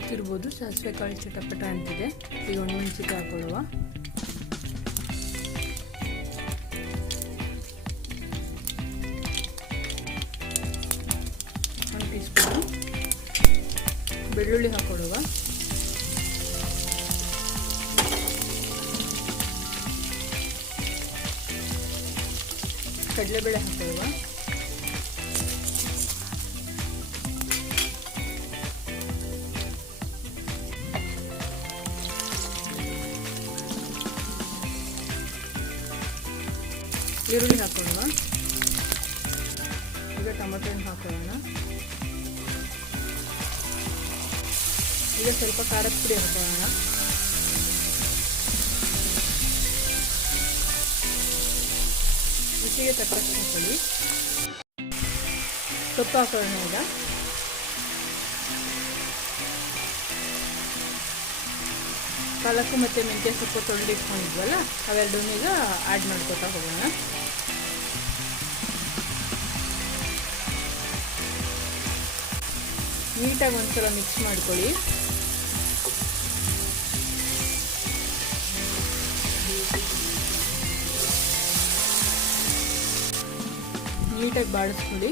ನೋಡ್ತಿರ್ಬೋದು ಸಾಸಿವೆ ಕಾಳು ಚಟಪಟ ಅಂತಿದೆ. ಈಗ ಒಣಮೆಣಸಿನಕಾಯಿ ಹಾಕೊಳ್ಳುವ. ಟೀಸ್ಪೂನ್ ಬೆಳ್ಳುಳ್ಳಿ ಹಾಕೊಳ್ಳುವ. ಕಡಲೆಬೇಳೆ ಹಾಕೊಳ್ಳುವ. ಈರುಳ್ಳಿ ಹಾಕೊಳ್ಳುವ. ಈಗ ಟೊಮೆಟೊ ಹಣ್ಣು ಹಾಕೊಳ್ಳೋಣ. ಈಗ ಸ್ವಲ್ಪ ಖಾರದ ಪುಡಿ ಹಾಕೊಳ್ಳೋಣ. ರುಚಿಗೆ ತಕ್ಕಷ್ಟು ಹಾಕೊಳ್ಳಿ. ಸೊಪ್ಪು ಹಾಕೊಳ್ಳೋಣ. ಈಗ ಪಾಲಕ್ ಮತ್ತು ಮೆಂತ್ಯ ಸೊಪ್ಪು ತೊಳೆದಿಟ್ಕೊಂಡಿದ್ವಲ್ಲ ಅವೆರಡನ್ನೂ ಈಗ ಆ್ಯಡ್ ಮಾಡ್ಕೊತಾ ಹೋಗೋಣ. ನೀಟಾಗಿ ಒಂದ್ಸಲ ಮಿಕ್ಸ್ ಮಾಡ್ಕೊಳ್ಳಿ. ನೀಟಾಗಿ ಬಾಡಿಸ್ಕೊಳ್ಳಿ.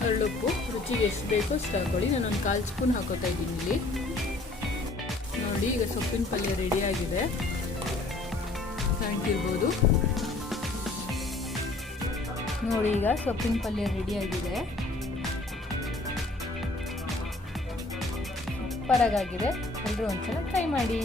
ಹರಳುಪ್ಪು ರುಚಿಗೆ ಎಷ್ಟು ಬೇಕೋ ಅಷ್ಟು ಹಾಕೊಳ್ಳಿ. ನಾನೊಂದು 1/4 ಸ್ಪೂನ್ ಹಾಕೋತಾ ಇದ್ದೀನಿ ಇಲ್ಲಿ. ನೋಡಿ ಈಗ ಸೊಪ್ಪಿನ ಪಲ್ಯ ರೆಡಿಯಾಗಿದೆ. ಕಾಣ್ತಿರ್ಬೋದು. ನೋಡಿ ಈಗ ಸೊಪ್ಪಿನ ಪಲ್ಯ ರೆಡಿಯಾಗಿದೆ. ಸೂಪರಾಗಿದೆ. ಎಲ್ಲರೂ ಒಂದ್ಸಲ ಟ್ರೈ ಮಾಡಿ.